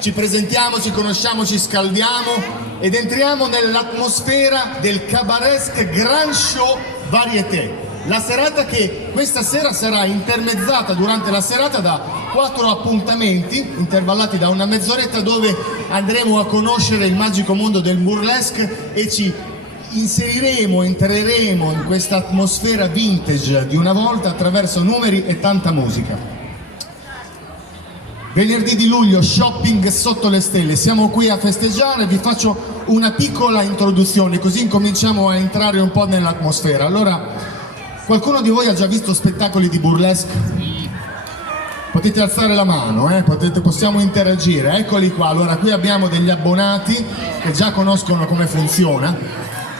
ci presentiamo, ci conosciamo, ci scaldiamo ed entriamo nell'atmosfera del cabaret Grand Show Varieté. La serata che questa sera sarà intermezzata durante la serata da 4 appuntamenti intervallati da una mezz'oretta, dove andremo a conoscere il magico mondo del burlesque e ci entreremo in questa atmosfera vintage di una volta attraverso numeri e tanta musica. Venerdì di luglio, shopping sotto le stelle, siamo qui a festeggiare, vi faccio una piccola introduzione così incominciamo a entrare un po' nell'atmosfera. Allora, qualcuno di voi ha già visto spettacoli di burlesque? Potete alzare la mano, possiamo interagire, eccoli qua. Allora, qui abbiamo degli abbonati che già conoscono come funziona.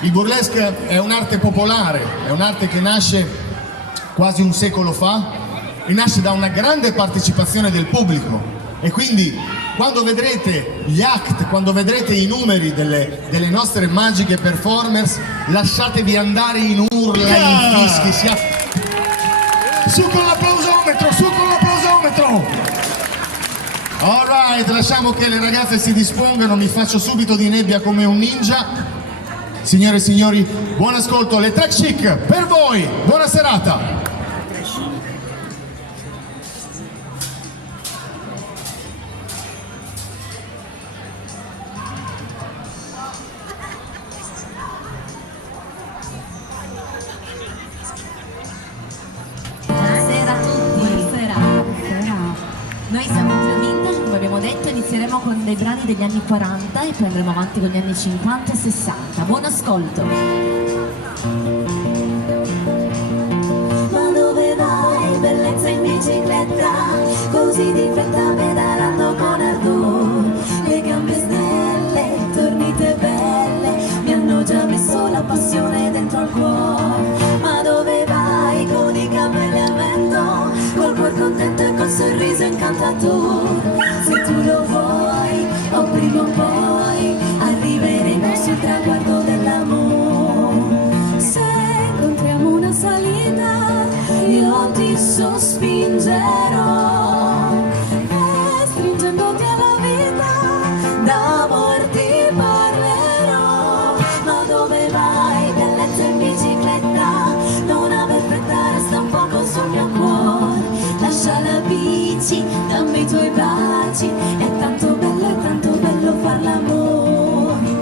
Il burlesque è un'arte popolare, è un'arte che nasce quasi un secolo fa e nasce da una grande partecipazione del pubblico, e quindi quando vedrete gli act, quando vedrete i numeri delle nostre magiche performers, lasciatevi andare in urla, in fischi, su con l'applausometro, su con l'applausometro! Alright, lasciamo che le ragazze si dispongano, mi faccio subito di nebbia come un ninja. Signore e signori, buon ascolto, le Track Chic per voi, buona serata! Noi siamo in Trio Vintage, come abbiamo detto, inizieremo con dei brani degli anni 40 e poi andremo avanti con gli anni 50 e 60. Buon ascolto! Ma dove vai, bellezza in bicicletta, così di fretta pedalando con ardore, le gambe snelle, tornite belle, mi hanno già messo la passione dentro al cuore. Ma dove vai, con i capelli a vento, col cuor contento e col sorriso incantatore, se tu lo vuoi o prima o poi arriveremo sul traguardo dell'amore. Se incontriamo una salita io ti sospingerò e stringendoti alla vita d'amor ti parlerò. Ma dove vai, bellezza in bicicletta, non aver fretta, resta un poco sul mio cuore. Lascia la bici, dammi i tuoi baci, è tanto bello far l'amore.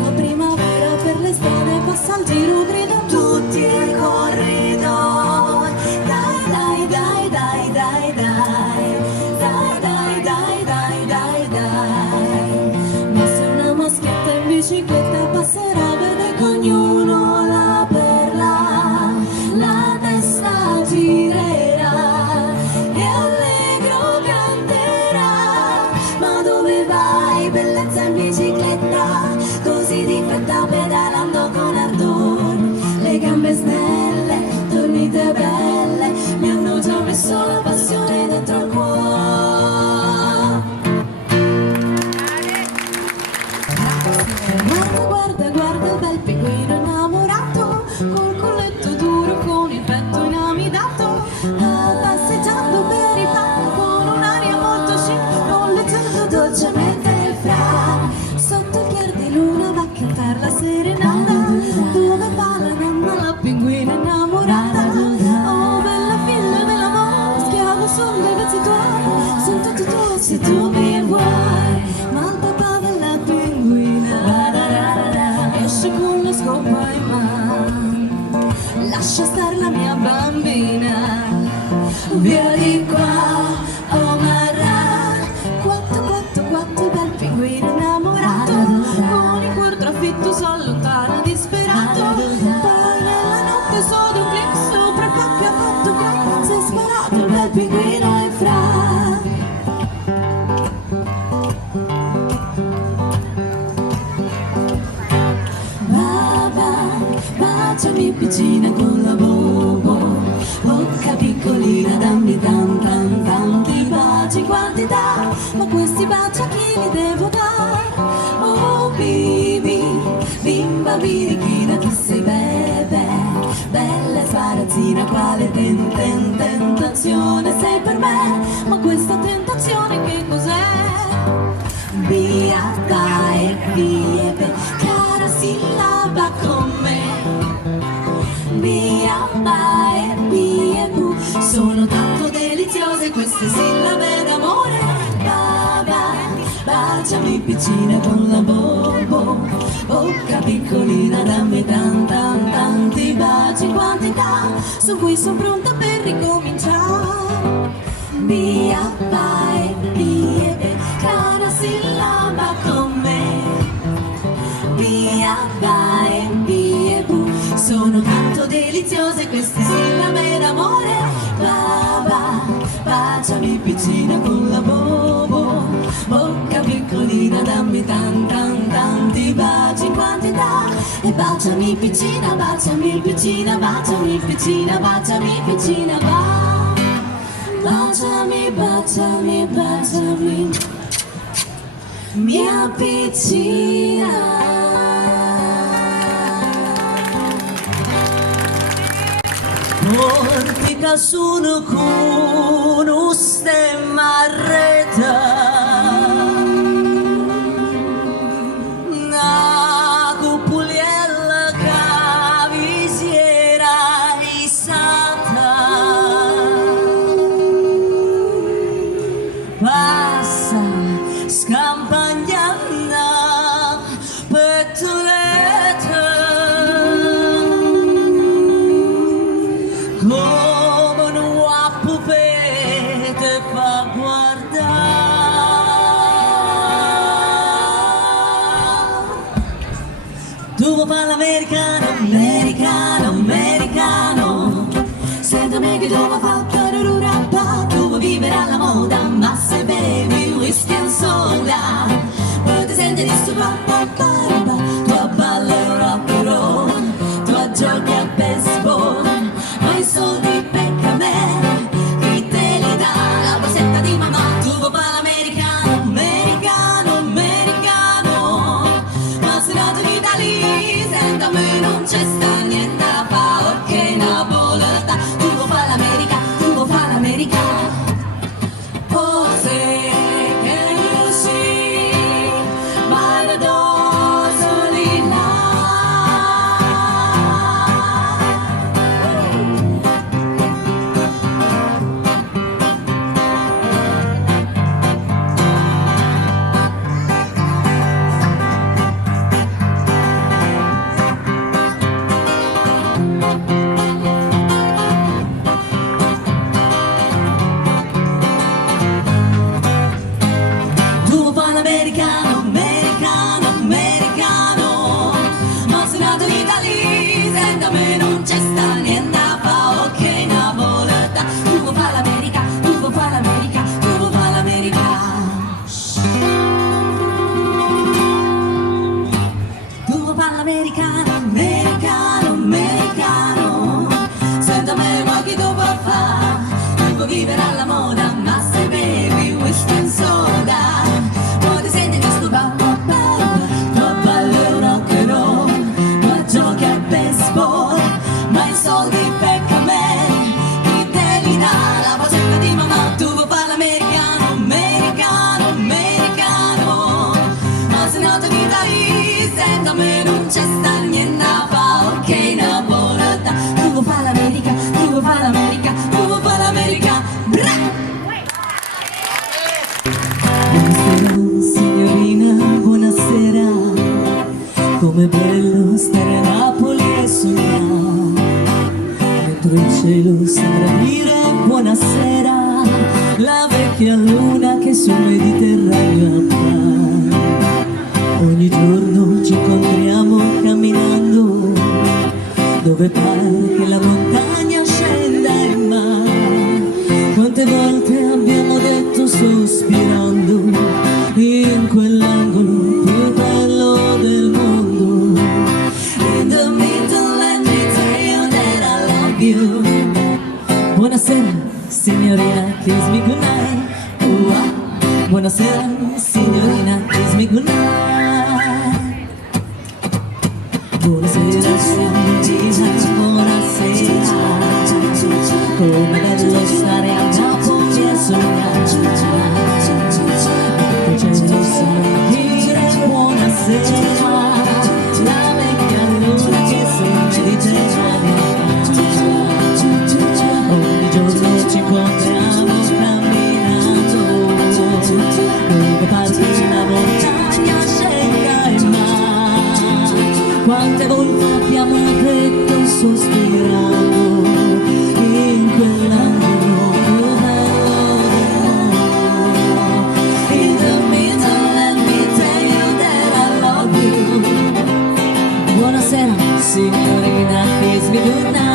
La primavera per le strade passa al giro, gridano tutti i corridoi. Dai, dai, dai, dai, dai, dai, dai, dai, dai, dai, dai, dai. Ma se una maschietta in bicicletta passerà, vede che ognuno la perla, la testa girerà e allegro canterà. Ma dove vai, bellezza in bicicletta, così di fretta pedalando con ardore, le gambe snelle, tornite belle, mi hanno già messo la passione dentro al cuore. Guarda, guarda il bel pinguino innamorato, col colletto duro, con il petto inamidato, passeggiando per i parchi con un'aria molto chic, polleggiando dolcemente fra. Sotto il chiaro di luna va a cantare la serenata, dove va la nonna, la pinguina innamorata. Oh, bella figlia dell'amore, schiavo sulle vezzi tuoi, sono tutti tuoi se tu mi vuoi. Ma il papà della pinguina esce con la scopa in mano, lascia star la mia bambina, via di qua, oh marrà. Quattro, quattro, quattro, bel pinguino innamorato, con il cuore trafitto si allontana disperato. Poi nella notte solo un clic sopra il pappi ha fatto crack, si è sparato il bel pinguino in fra. Baciami piccina con la bobo, bocca piccolina, dammi tanti baci in quantità. Ma questi baci a chi li devo dare? Oh bibi, bimba birichina, tu sei bebe, bella sbarazzina, quale tentazione sei per me. Ma questa tentazione che cos'è? via vai, via cara sillaba con me, via vai, via bu, sono tanto deliziose queste sillabe d'amore, baba, baciami piccina con la bobo, bocca piccolina dammi tanti baci in quantità, su cui sono pronta per ricominciare, via vai, via cara sillaba con me, via vai, via bu, sono tanto deliziose queste sillabe d'amore, baba, baciami piccina con la bobo, bocca piccolina dammi tanti baci in quantità, e baciami piccina, baciami piccina, baciami piccina, baciami piccina, baciami, baciami, baciami, mia piccina. Portica sono con un stemma una cupuliella che visiera risata passa scampagnana pettoletta come un uappo te fa guardare. Tu vuoi fare l'americano, americano, americano, sento me che tu vuoi fare tararurappa, tu vuoi vivere alla moda, ma se bevi whisky e soda, poi ti senti di stupapapparaba, tu balli rock and roll, tu giochi a baseball, ma i soldi pecca me, chi te li dà la borsetta di mamma, tu vuoi fare l'americano, americano, americano, ma se nato in Italia, senta a me non c'è sta niente a fare, che Napolità, tu vuoi fare l'America, tu vuoi fare l'America, oh se che sì, ma la dose di là. Tu vuoi l'americano, americano, americano, ma se nato in Italia, senta a me non c'è sta niente a fa, ok Napolità, tu vuoi fare l'America, tu vuoi fare l'America, tu vuoi fare l'America. Tu vuoi fare l'americano, americano, americano, senta a me ma chi tu vuoi fare, tu vuoi vivere alla moda, ma se bevi whisky e soda, poi ti senti di stupapapparaba, tu balli rock and roll, tu giochi a baseball, ma i soldi pecca me, chi te li dà la borsetta di mamma, tu vuoi fare l'americano, americano, americano, ma se nato in Italia, senta a me non c'è sta niente a fa, ok Napolità, tu vuoi fare l'America, tu vuoi fare l'America, tu vuoi fare l'America, bra! Buonasera signorina, buonasera, com'è bello stare a Napoli e sognare, dentro il cielo sembra dire buonasera, la vecchia luna che sul Mediterraneo appare, ogni giorno ci incontriamo camminando, dove pare che la montagna scenda in mare, quante volte abbiamo detto sospirando, in quell'angolo più bello del mondo, in the middle let me tell you that I love you. Buonasera signorina, kiss me goodnight. Buonasera signorina, kiss me goodnight. Buonasera signorina, buonasera, come bello stare a Napoli e sognare, che c'è sera la vecchia luna che si mediterranea. Ogni giorno ci incontriamo camminando, dove parte la montagna scenda il mare. Quante volte abbiamo detto sospirando in quell'angolo più bello del mondo. In the middle let me tell you that I love you. Buonasera signorina, kiss me goodnight.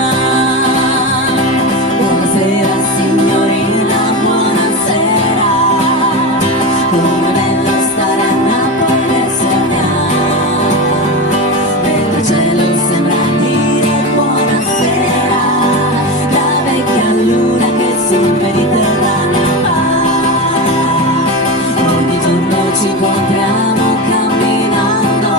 Buonasera signorina, buonasera. Come bello stare a Napoli e sognare, mentre il cielo sembra dire buonasera. La vecchia luna che sul Mediterraneo va. Ogni giorno ci incontriamo camminando,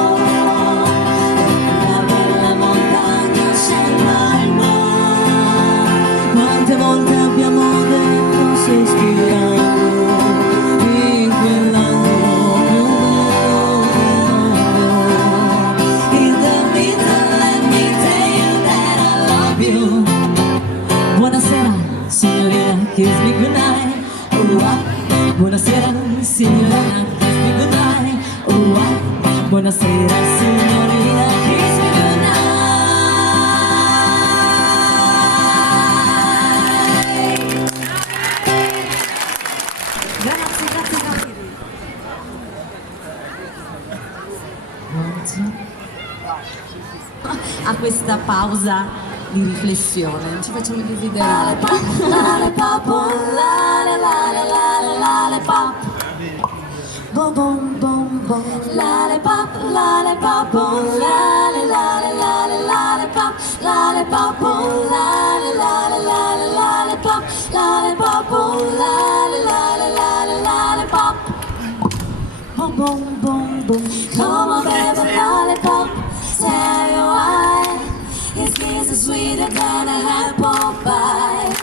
da quella montagna scenda il mare. Quante volte abbiamo detto sospirando in quell'angolo più bello del mondo. In the middle let me tell you that I love you. Buonasera signorina, kiss me goodnight. Buonasera signorina, kiss me goodnight. Buonasera signorina, kiss me goodnight. Grazie, grazie, grazie. A questa pausa di riflessione ci facciamo desiderare. Lollipop, lollipop. Boom, boom, boom, boom. Lollipop, lollipop, lollipop. Lollipop, lollipop. Lollipop, lollipop. Boom, boom, boom, boom. Come on, baby, lollipop. Tell you why. His kiss is sweeter than an apple pie.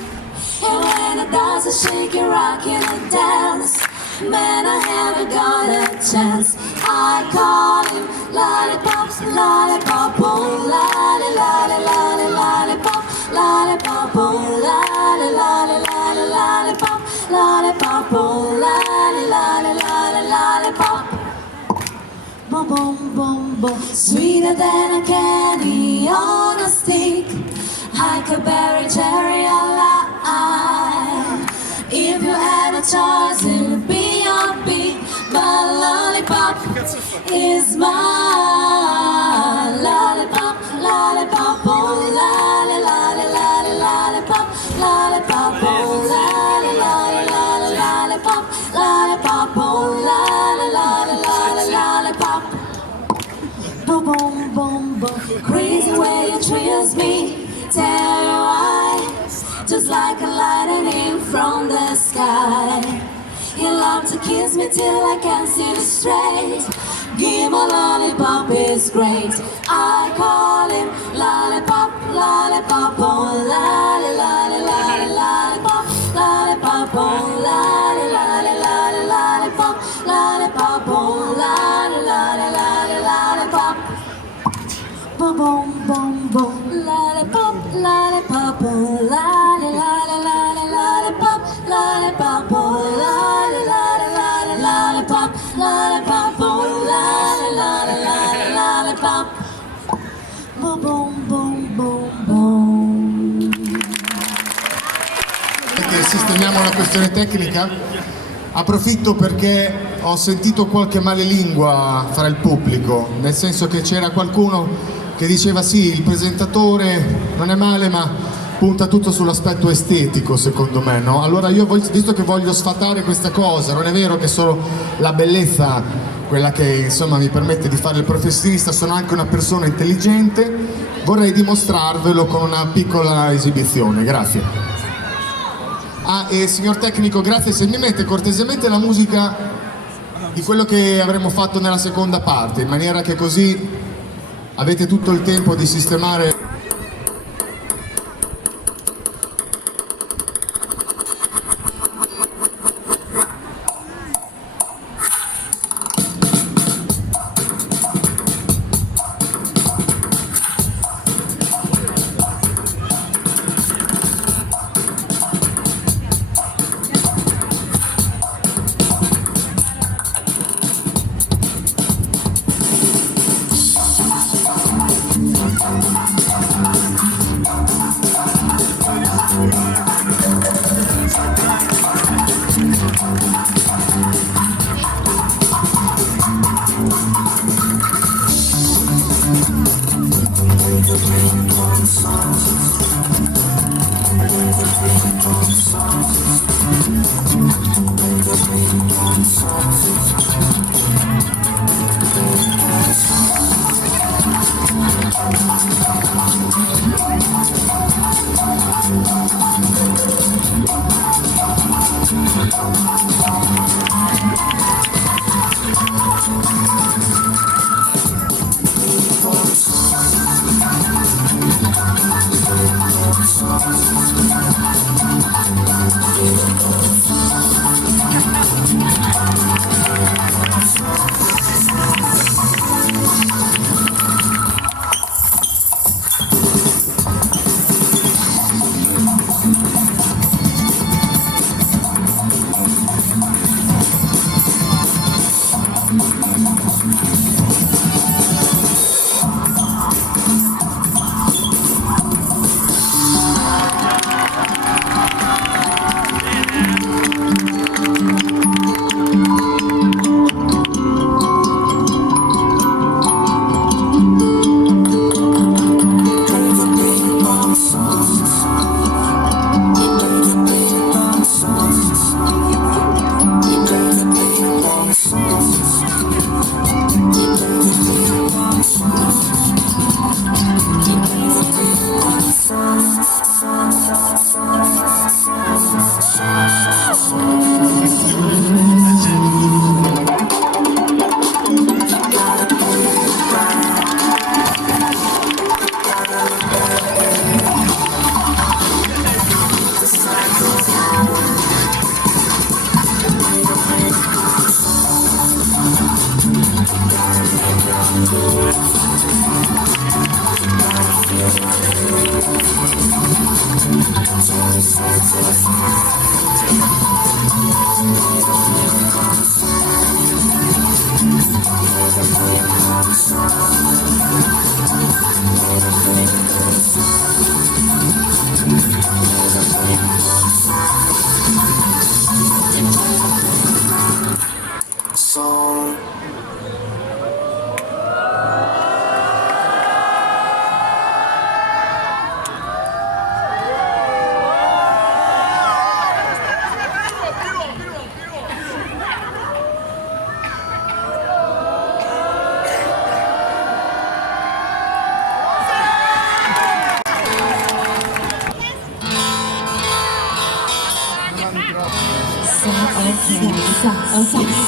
And when it does, I shake it, rock it, and dance. Man, I haven't got a chance. I call him lollipops, lollipop, oh, lolly, lolly, lolly, lollipop, lollipop, oh, lolly, lolly, lolly, lollipop, lollipop, oh, lolly, lolly, lolly, lollipop. Boom, boom, boom, boom. Sweeter than a candy on a stick. Huckleberry, cherry, or lime. If you had a choice, it would be your pick. But lollipop is mine. Lollipop, lollipop, oh, lolly, lolly, lolly, lollipop, lollipop, oh, lolly, lolly, lolly, lollipop, lollipop, oh, lolly, lolly, lolly, lollipop. Boom, boom, boom, boom. Crazy way you treat me. Tell you why. Just like a lightning from the sky. You love to kiss me till I can't see you straight. Give my lollipop is great. I call him lollipop, lollipop, oh, lolly, lolly, lolly, lollipop, lollipop, oh, lolly, lolly, lolly, lollipop, lollipop, oh, lolly, lolly, lolly, lollipop. Boom, boom, boom, boom. Lollipop, lollipop, oh, lolly, lolly, lolly, lollipop, lollipop, oh, lolly, lolly, lolly, lollipop, lollipop, oh, lolly, lolly, lolly, lollipop. Boom, boom, boom, boom, boom. Sistemiamo una questione tecnica. Approfitto perché ho sentito qualche malelingua fra il pubblico, nel senso che c'era qualcuno che diceva sì, il presentatore non è male, ma punta tutto sull'aspetto estetico, secondo me, no? Allora io, visto che voglio sfatare questa cosa, non è vero che solo la bellezza, quella che insomma mi permette di fare il professionista, sono anche una persona intelligente, vorrei dimostrarvelo con una piccola esibizione, grazie. Ah, e signor tecnico, grazie, se mi mette cortesemente la musica di quello che avremmo fatto nella seconda parte, in maniera che così avete tutto il tempo di sistemare.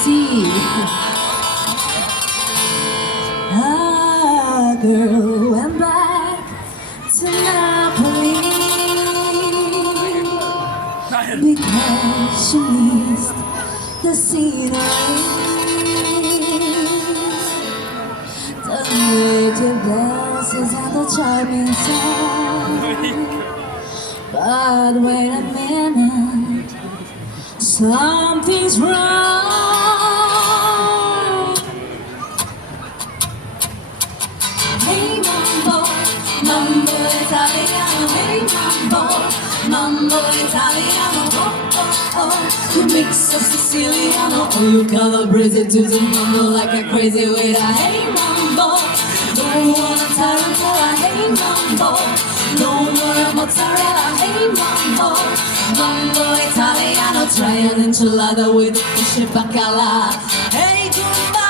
Sì. A girl went back to Napoli because she missed the scenery. The native dances and the charming song. But wait a minute, something's wrong. Hey mambo, mambo italiano. Hey mambo italiano. Oh oh oh, you mix of Siciliano, or you calibrate to the mambo like a crazy waiter. Hey mambo, don't wanna tarantella. Hey mambo, no more mozzarella. Hey mambo, mambo italiano. Try an enchilada with fish and bacala. Hey Zumba,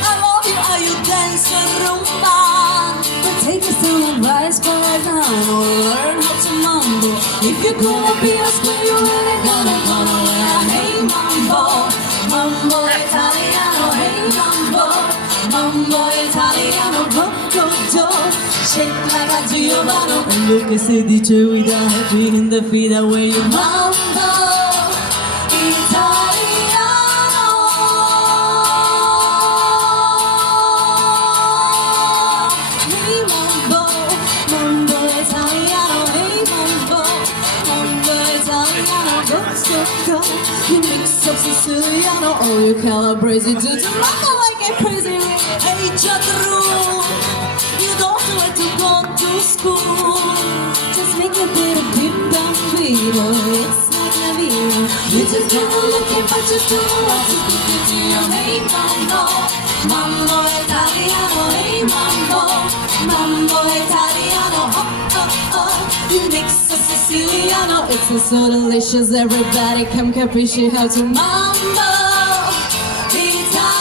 I love you how you dance the rumba. But take us to advice for right now, or learn how to mambo. If you're gonna be a square, you really gonna wear. Hey mambo, mambo italiano. Hey mambo, mambo italiano. Go go go, shake like a Giovanni. And look che si dice with a happy in the feet away. Mambo italiano. Hey mambo, mambo italiano. Hey mambo, mambo italiano. Go go go, you mix up Siciliano, or you calibrate it to mambo like a crazy ring. Hey Jadru, you don't do it spoon. Just make a bit of bim bam video. It's not gonna be you just gonna look it, but just do what you think it to your hey mambo. Mambo Italiano, hey mambo. Mambo Italiano, oh oh oh. You mix a Siciliano, it's so delicious. Everybody come capisci how to mambo Italiano.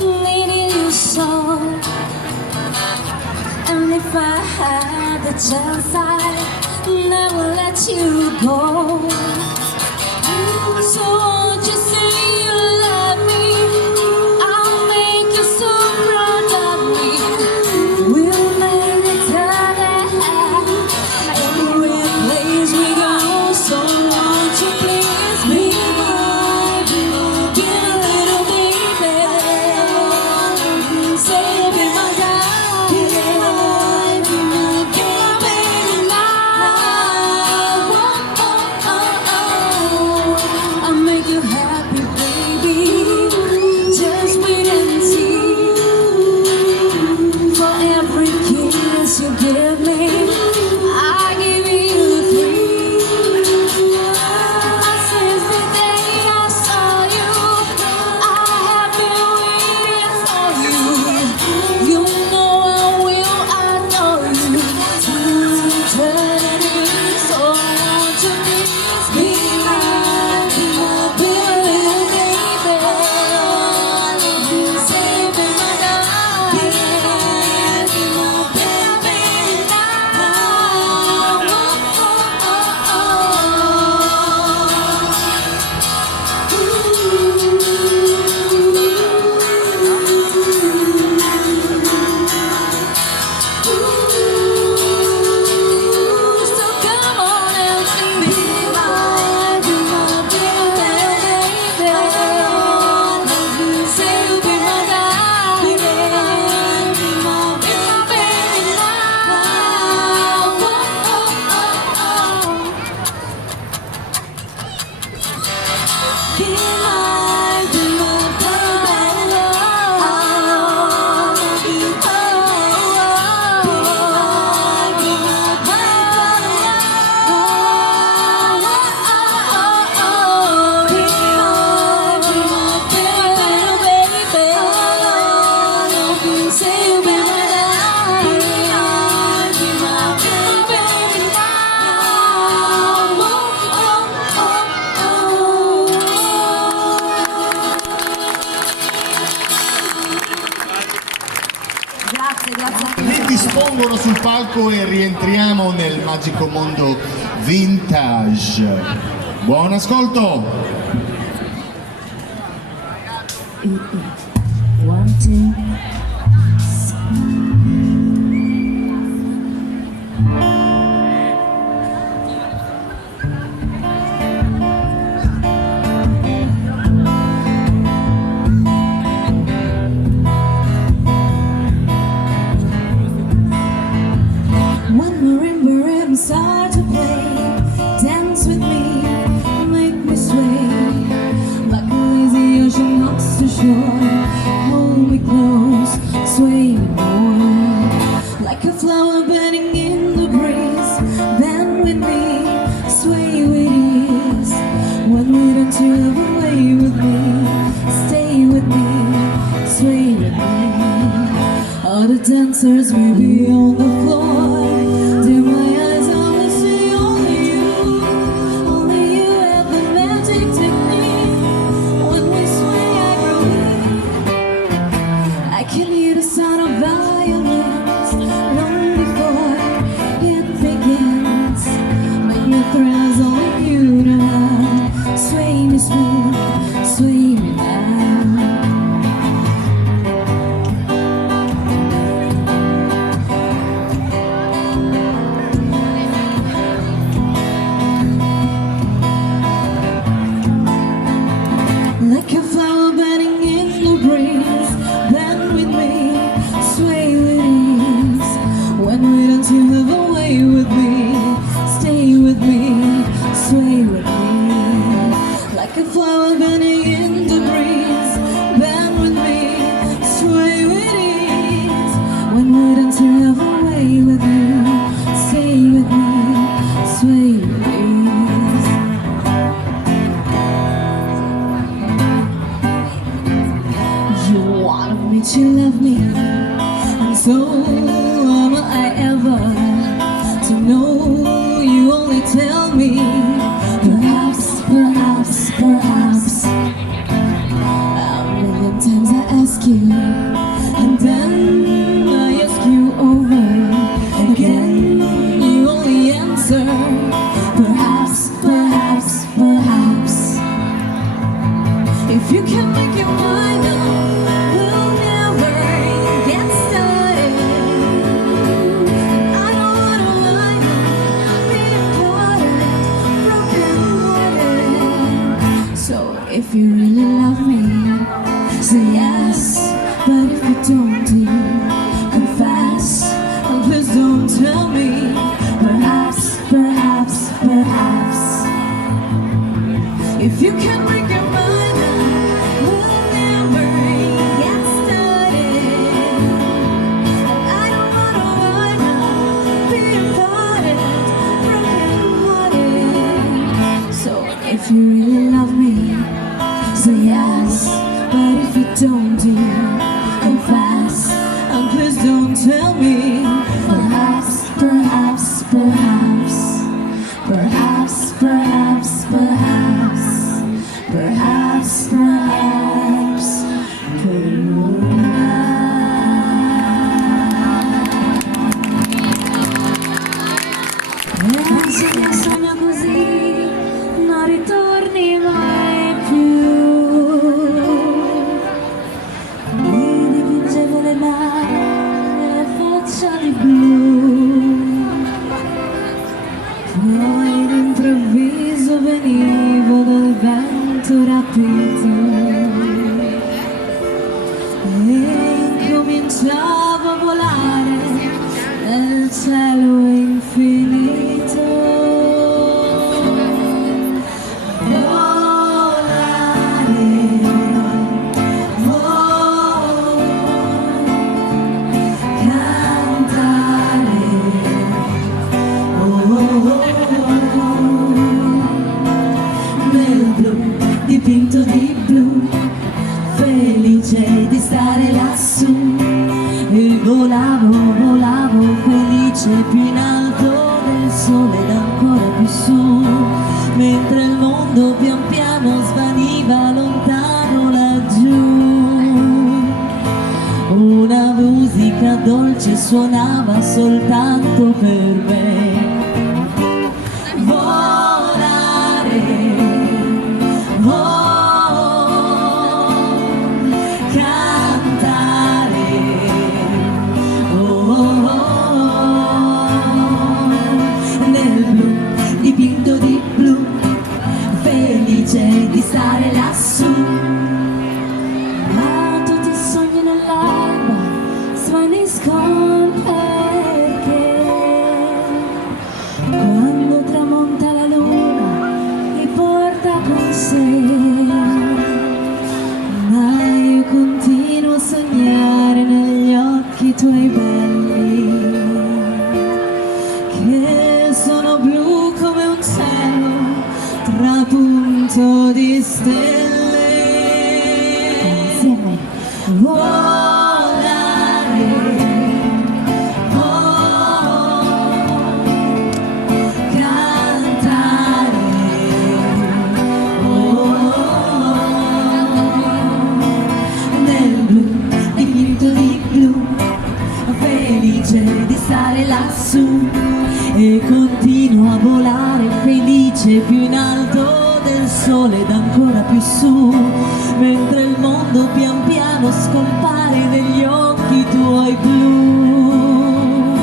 Needed you so, and if I had the chance, I'd never let you go. So won't you say you love me? I'll make you so proud of me. We'll make it every place we go. So won't you please be mine? Be a little baby. Say you'll be my guy. Be my baby now. Oh, oh, oh. I'll make you happy, baby. Just wait and see. For every kiss you give me, I give you 3. Since the day I saw you, I have been waiting for you. You know I will adore you to eternity. So won't you please be mine? Be a little baby. Say be my darling. Be my baby now. Oh, oh, oh. So come on and sing, be mine, be my baby. Say you'll be my darling, be my baby now. Oh, oh, oh, oh. Be mine, be my baby. Say you'll be my darling, be my baby now. Oh, oh, oh. Grazie, grazie anche a Mi dispongono sul palco e rientriamo nel magico mondo vintage. Buon ascolto! 1, 2. When marimba rhythms start to play, dance with me, make me sway, like a lazy ocean rocks the shore. Hold me close, sway me more, like a flower bending in the breeze. Bend with me, sway with ease. When we don't turn away with me, stay with me, sway with me. All the dancers will be on the floor. Dim my eyes, I will see only you. Only you have the magic technique. When we sway, I grow weak. I can hear the sound of violins long before it begins. Make me thrill, only you know how. Sway me smooth, sway me now. tell me. Perhaps, perhaps, perhaps. A million times I ask you, and then I ask you over again. You only answer. Perhaps, perhaps, perhaps. If you can make your mind up, we'll never get started. I don't wanna lie, being parted, broken-hearted. So if you really love me, say yes. But if you don't, do you confess? And please don't tell me. Perhaps, perhaps, perhaps. If you can make your mind up, we'll never get started. I don't wanna lie now, being parted, broken-hearted. So if you really love me, say yes. But if you don't, do you confess? And please don't tell me. Perhaps, perhaps, perhaps. Perhaps, perhaps, perhaps. Perhaps, perhaps, perhaps. Se mi sogno così, non ritorni mai più. Mi dipingevo le mani e la faccia di blu. Poi d'improvviso venivo dal vento rapito e incominciavo a volare nel cielo infinito. Volare, cantare, nel blu, dipinto di blu, felice di stare lassù. E volavo, volavo, felice più in alto del sole ed ancora più su, mentre il mondo pian piano svaniva lontano laggiù. Una musica dolce suonava soltanto per me. Volare, cantare, nel blu, dipinto di blu, felice di stare lassù. Ma tutti i sogni nell'alba svaniscono perché quando tramonta la luna mi porta con sé. Ma io continuo a sognare negli occhi tuoi belli, che sono blu come un cielo trapunto di stelle. Insieme. Volare, cantare, nel blu, dipinto di blu, felice di stare lassù. E continuo a volare felice più in alto del sole ed ancora più su, mentre il mondo pian piano scompare negli occhi tuoi blu.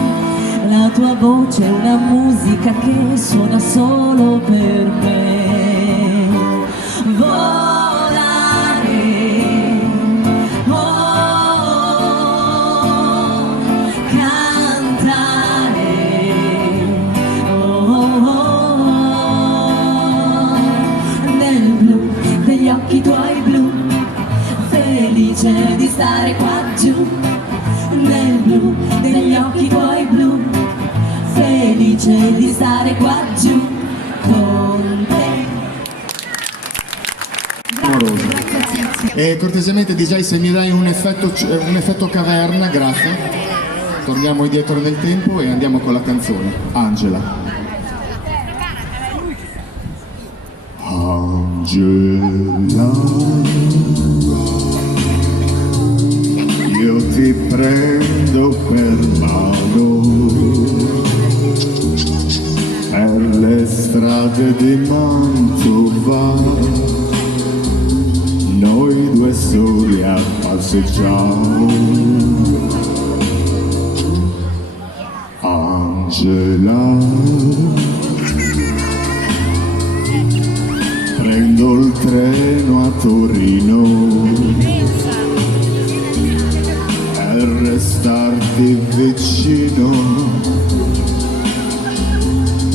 La tua voce è una musica che suona solo per me. Volare, cantare, nel blu degli occhi tuoi blu, felice di stare qua giù. Nel blu degli occhi tuoi blu, felice di stare qua giù con te. E cortesemente DJ, se mi dai un effetto caverna, grazie. Torniamo indietro nel tempo e andiamo con la canzone. Angela. Angela, io ti prendo per mano per le strade di Mantova, noi due soli a passeggiare. Angela, prendo il treno a Torino per restarti vicino,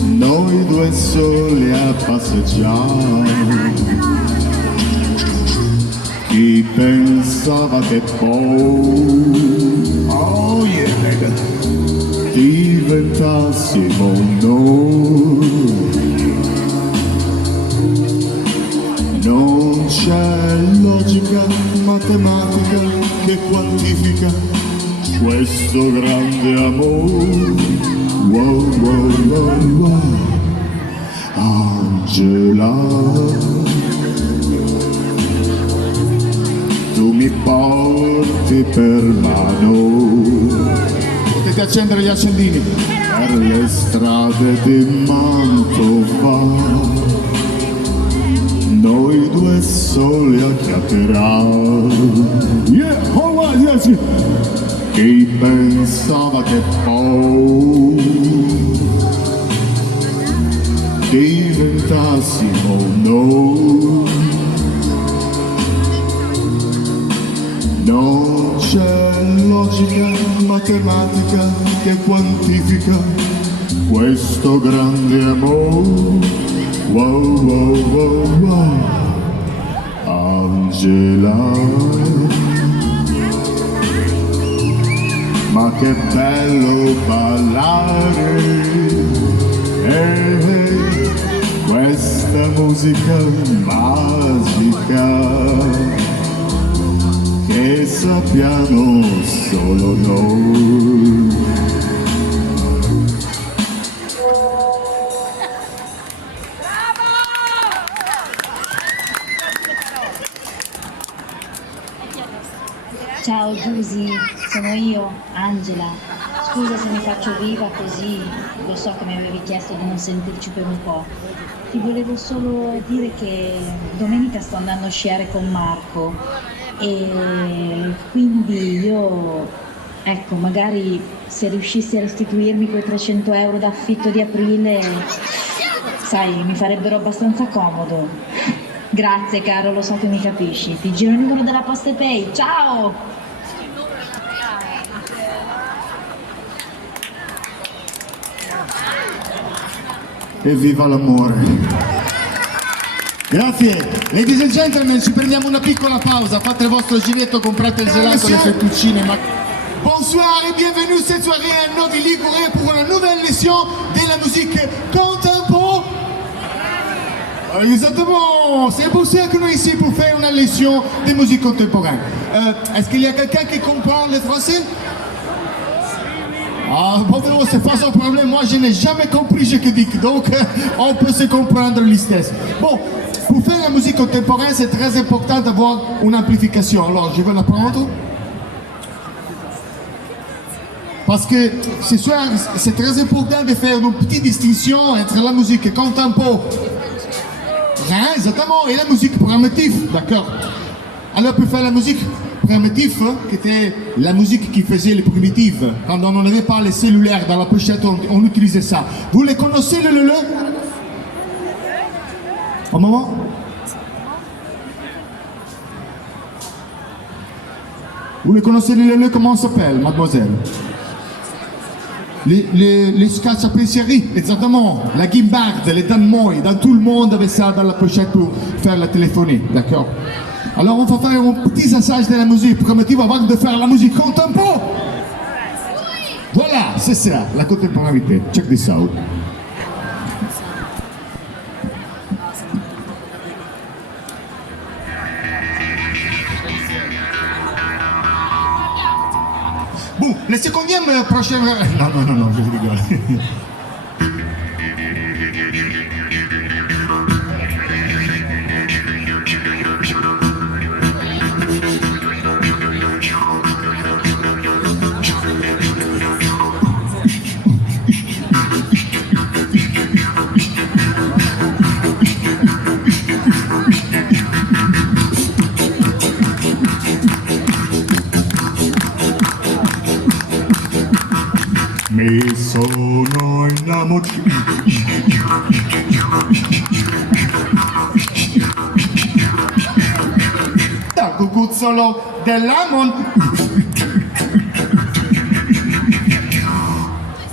noi due soli a passeggiare. Chi pensava che poi, oh yeah, diventassimo noi? Non c'è logica matematica che quantifica questo grande amore. Wow, wow, wow, wow. Angela, tu mi porti per mano, Potete accendere gli accendini. per le strade di Mantova, noi due soli a chiacchierare. Yeah, all right, yes. Chi pensava che poi diventassimo noi? Non c'è logica matematica che quantifica questo grande amore. Wow, wow, wow, wow. Angela, ma che bello ballare, questa musica magica che sappiamo solo noi. Ciao Giusy, sono io, Angela. Scusa se mi faccio viva così, lo so che mi avevi chiesto di non sentirci per un po'. Ti volevo solo dire che domenica sto andando a sciare con Marco e quindi io, ecco, magari se riuscissi a restituirmi quei 300 euro d'affitto di aprile, sai, mi farebbero abbastanza comodo. Grazie caro, lo so che mi capisci. Ti giro il numero della Postepay, ciao! Evviva l'amore! Grazie. Ladies and gentlemen, ci prendiamo una piccola pausa. Fate il vostro giretto, comprate il gelato, le fettuccine. Bonsoir et bienvenue cette soirée à Novi Ligure pour une nouvelle leçon de la musique contemporaine. Exactement, c'est pour ça que nous ici pour faire une leçon de musique contemporaine. Est-ce qu'il y a quelqu'un qui comprend le français? Ah, bon, c'est pas un problème, moi je n'ai jamais compris ce que dit, donc on peut se comprendre l'istesse. Bon, pour faire la musique contemporaine, c'est très important d'avoir une amplification. Alors, je vais la prendre. Parce que ce soir, c'est très important de faire une petite distinction entre la musique contemporaine, exactement, et la musique primitive, d'accord? Alors, pour faire la musique primitive, qui était la musique qui faisait les primitives, quand on n'avait pas les cellulaires dans la pochette, on utilisait ça. Vous les connaissez, le lele? Un moment. Vous les connaissez, le lele, comment ça s'appelle, mademoiselle? Les scacciapensieri, exactement, la guimbarde, les danmoy, dans tout le monde avait ça dans la pochette pour faire la téléphonie, d'accord? Alors on va faire un petit assage de la musique primitive avant de faire la musique contemporaine. Voilà, c'est ça, la contemporanéité. Check this out. Bon, le secondième prochain... Non, je rigole. Mi sono innamorato. Dal cucuzzolo dell'Amon.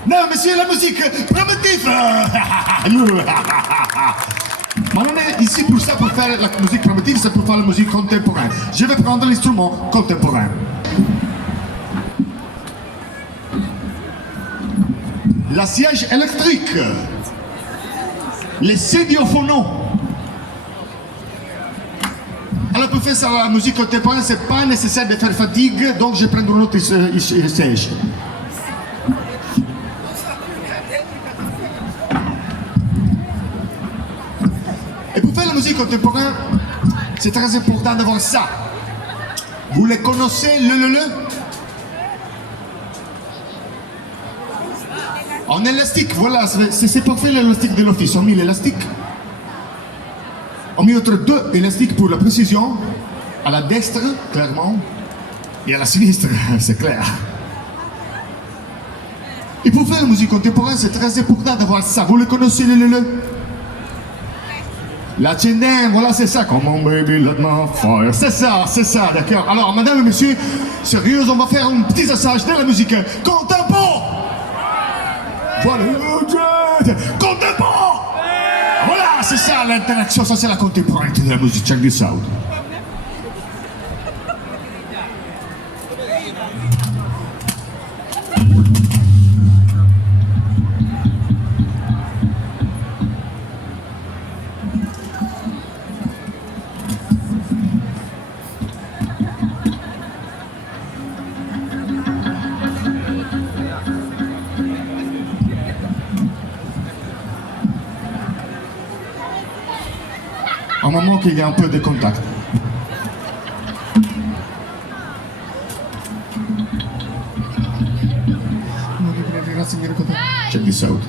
Non, monsieur, la musique primitive. Ma non è ici pour ça pour faire la musique primitive, c'est pour faire la musique contemporaine. Je vais prendre l'instrument contemporain. La siège électrique, les sédiophonaux. Alors pour faire ça, la musique contemporaine, c'est pas nécessaire de faire fatigue, donc je vais prendre un autre siège. Et pour faire la musique contemporaine, c'est très important d'avoir ça. Vous les connaissez, le. En élastique, voilà, c'est pour faire l'élastique de l'office. On a mis l'élastique. On a mis autre deux élastiques pour la précision. À la destre, clairement. Et à la sinistre, c'est clair. Et pour faire la musique contemporaine, c'est très important d'avoir ça. Vous le connaissez, le. La tchénène, voilà, c'est ça. Come on baby, let my fire. C'est ça, d'accord. Alors, madame et monsieur, sérieux, on va faire un petit assage de la musique contemporaine. Voilà, contemporain. Voilà, c'est ça l'interaction, ça c'est la contemporanéité de la musique, check this out. Un moment qu'il y a un peu de contact. Check this out.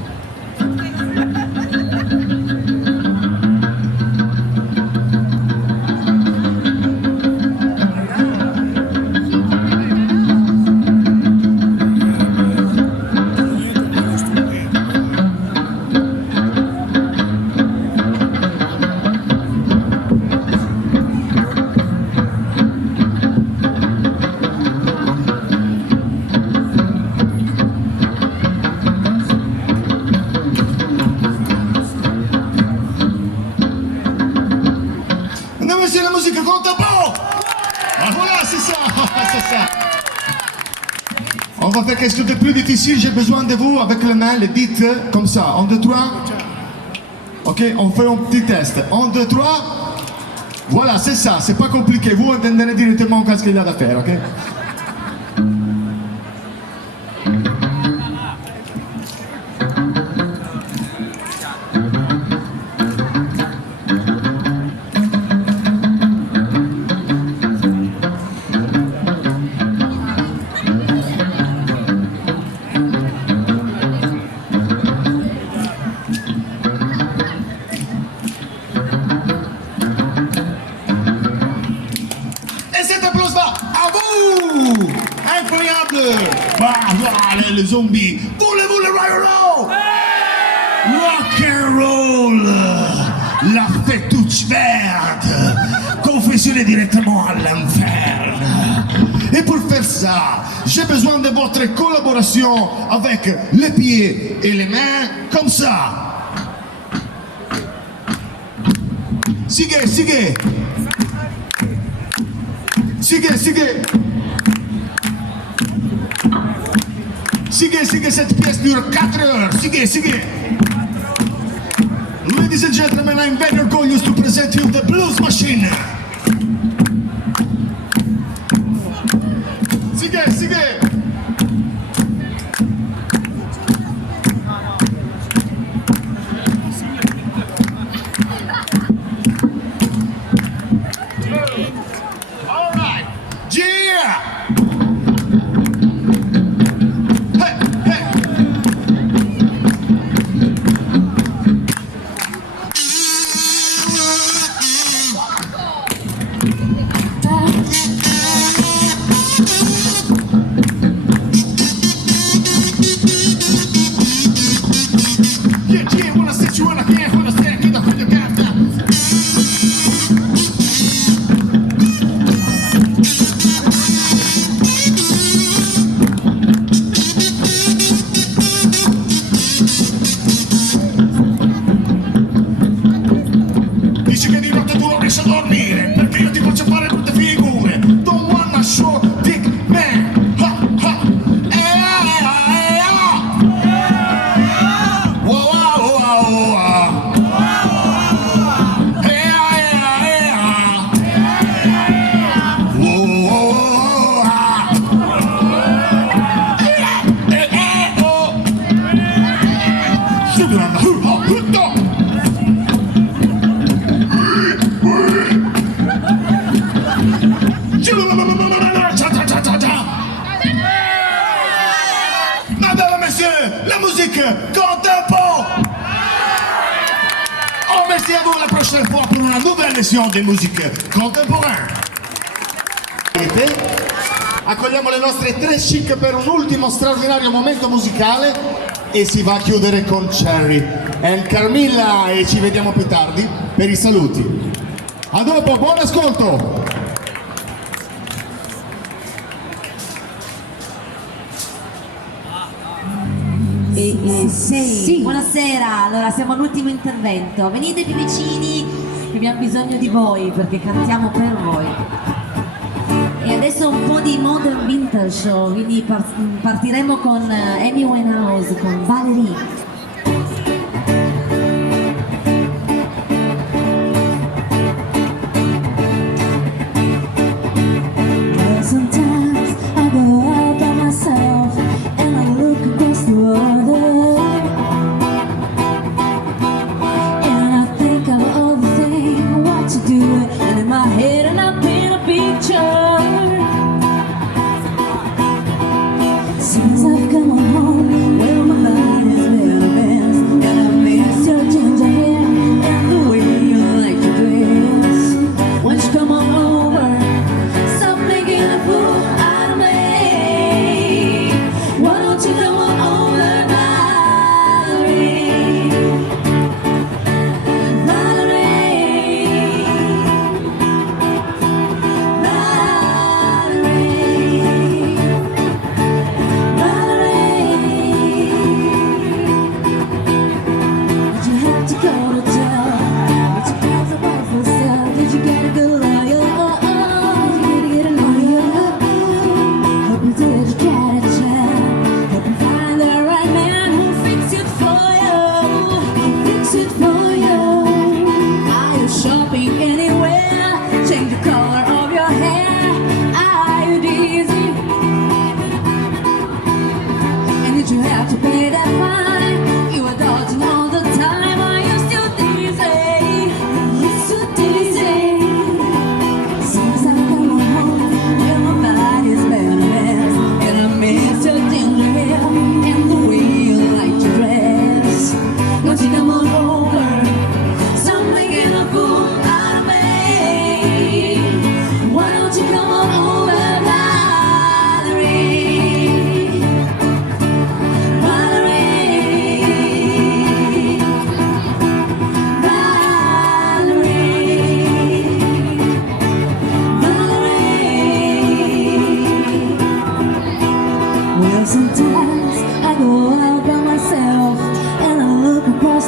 C'est la musique contemporaine. Ah, voilà, c'est ça, c'est ça. On va faire quelque chose de plus difficile. J'ai besoin de vous avec les mains, les dites comme ça. 1, 2, 3. Ok, on fait un petit test. 1, 2, 3. Voilà, c'est ça. C'est pas compliqué. Vous entendrez directement qu'est-ce qu'il y a à faire, ok? Incroyable! Bah, voilà les zombies! Voulez-vous le rock and roll? Rock and roll! La fêtuche verte! Confessionnez directement à l'enfer! Et pour faire ça, j'ai besoin de votre collaboration avec les pieds et les mains comme ça! Sigue! Sigue, cette pièce dure 4 heures. Sigue. Ladies and gentlemen, I'm very orgulous to present you the Blues Machine. Sigue. All right. Yeah. Yeah, wanna set you in a can, wanna stand, get up with your gap down. Dici che di notte tu non riesci a dormire, perché io ti faccio fare brutte figure. Don't wanna show dick man. Ha ha. Wow, wow, wow, wow. Wow, wow, wow. Madame et messieurs, la musique contemporaine. Oh, merci à vous la prochaine fois pour une nouvelle lezione di musica contemporanea. Accogliamo le nostre tre chic per un ultimo straordinario momento musicale e si va a chiudere con Cherry and Carmilla e ci vediamo più tardi per i saluti. A dopo, buon ascolto! Sì, buonasera, allora siamo all'ultimo intervento, venite più vicini che abbiamo bisogno di voi perché cantiamo per voi. E adesso un po' di modern vintage show, quindi partiremo con Amy Winehouse, con Valerie. Sometimes I go out by myself and I look across the water, and I think of all the things what to do, and in my head and I paint a picture. Since I've come on home, well my mind has been a mess, and I miss your ginger hair and the way you like to dress. Won't you come on over? Stop making a fool out of me. Why don't you come on over, Valerie? Valerie,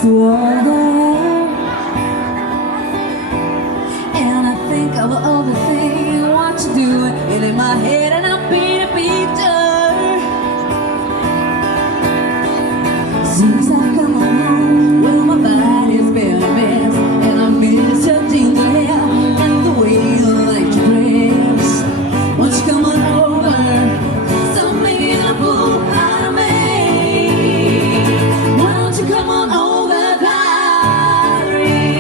the water, and I think of all the things what to do, and in my head and I paint a picture. Since I've come home, well my body's been a mess, and I miss your ginger hair and the way you like to dress. Won't you come on over, stop making a fool out of me. Why don't you come on over? Valerie,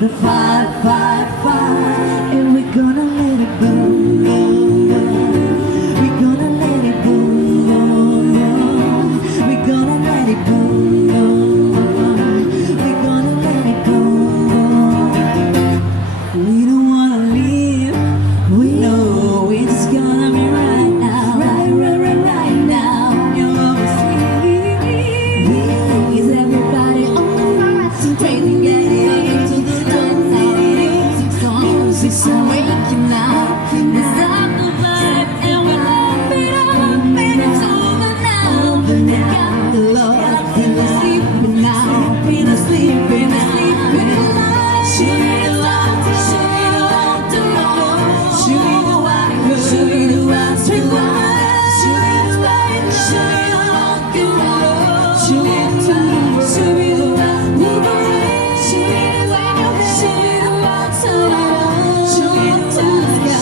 the fire, fire, fire, and we're gonna let it burn, burn, burn. We're gonna let it burn, burn, burn. We're gonna let it burn, burn, burn. We're gonna let it burn, burn. We don't wanna leave, we know it's gonna be right now, right, right, right, right now. Your love is sweet, is everybody alright? Crazy, getting into the dance, music's awakening now. It's not the vibe, and we're laughing up, and it's over now. We got the love, and we're sleeping now, we're sleeping now. Show me the light, show me the light, show me the white, show me the white, show me the white, show me the white, show me the white, show me the white, show me the white, show me the white, show me the white, show me the sky.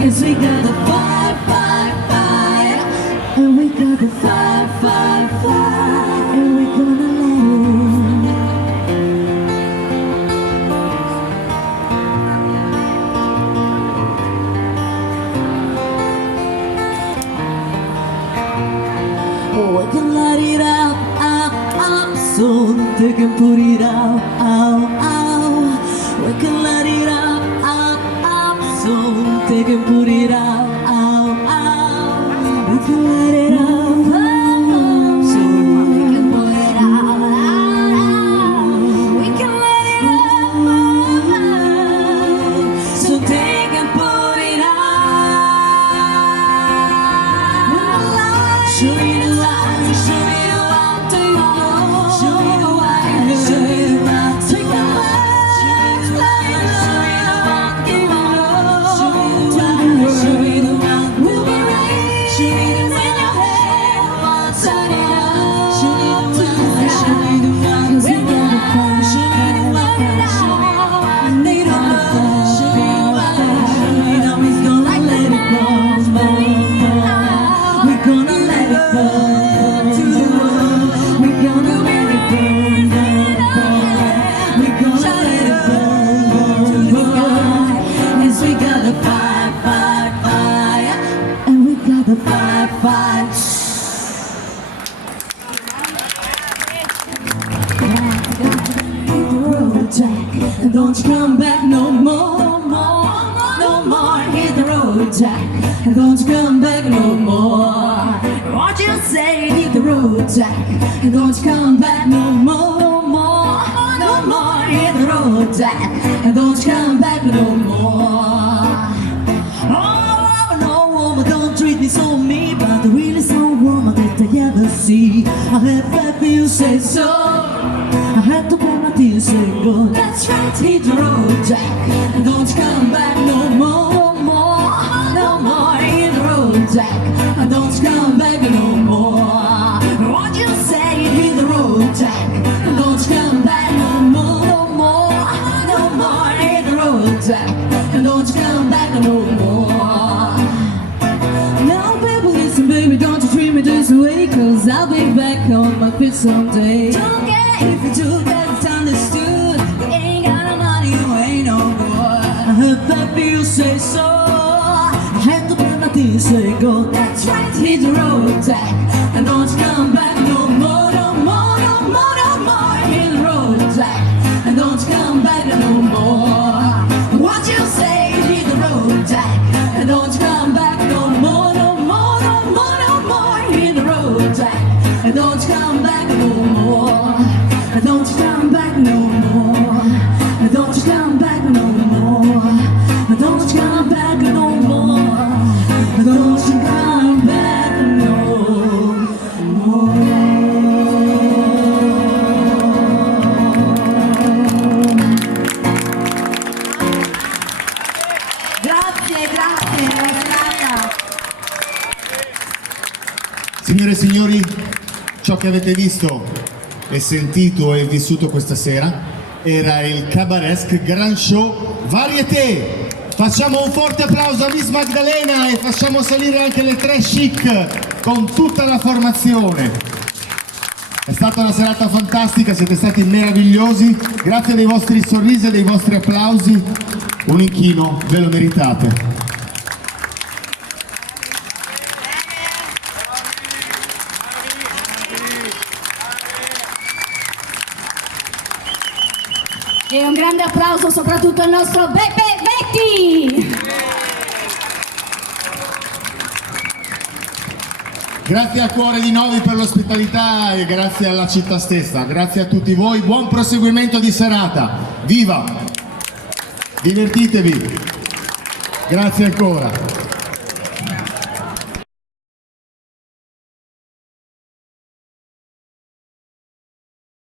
'Cause we got the fire, fire, fire, and we got the fire, fire, fire, and we're gonna let it. Oh, we can light it up, up, up, so they can put it out, out, out. We can light it up, so they can put it out, out, out. We can light it up, so they can put it out, out, out. We can light it up, so they can put it out. Show me the light, show me the light, show me the light, show me the light, take the light, show me the light, give me love, show me the light, we'll be right, show me the light, in your head, turn it up, show me the light, show me the light, we got the fire, show me the light, show me the light, I need a love, show me the light, show me the light, we're gonna let it go, we're gonna let it burn to the world. We're gonna let it burn, burn, burn. We're gonna let it burn, burn to the sky. Yes, we got the fire, fire, fire, and we got the fire, fire. Hit the road, Jack, and don't you come back no more, more, no more. Hit the road, Jack, and don't you come back no more. What you say, hit the road, Jack, and don't you come back no more, more, no more. Hit the road, Jack, and don't you come back no more. Oh, no woman, don't treat me so mean, but the really so woman that I ever see. I have let you say so. I had to pay my tears and go. That's right, hit the road, Jack, and don't you come back no more, more, no more. Hit the road, Jack, and don't you come back no more. What you say, hit the road, Jack, and don't you come back no more, no more, no more. Hit the road, Jack, and don't you come back no more. Now, baby, listen, baby, don't you treat me this way, 'cause I'll be back on my feet someday. Don't care if you do that, it's understood. You ain't got no money, you ain't no good. I heard that you say so. I had to pay my tears and go. That's right, hit the road, Jack, and don't you come back no more, no more, no more, no more. Hit the road, Jack, and don't you come back no more. What you say, hit the road, Jack, and don't you come back no more, no more, no more, no more. Hit the road, Jack, and don't you come back no more. Don't you come back no more. Don't you come back no more. Don't you come back no more. Don't you come back no more. Grazie, grazie, buona serata. Signore e signori, ciò che avete visto e sentito e vissuto questa sera era il Cabaresque Grand Show Varieté. Facciamo un forte applauso a Miss Magdalena e facciamo salire anche le tre chic con tutta la formazione. È stata una serata fantastica, siete stati meravigliosi, grazie dei vostri sorrisi e dei vostri applausi, un inchino ve lo meritate. E un grande applauso soprattutto al nostro Beppe Betti! Grazie al cuore di Novi per l'ospitalità e grazie alla città stessa, grazie a tutti voi, buon proseguimento di serata, viva! Divertitevi! Grazie ancora!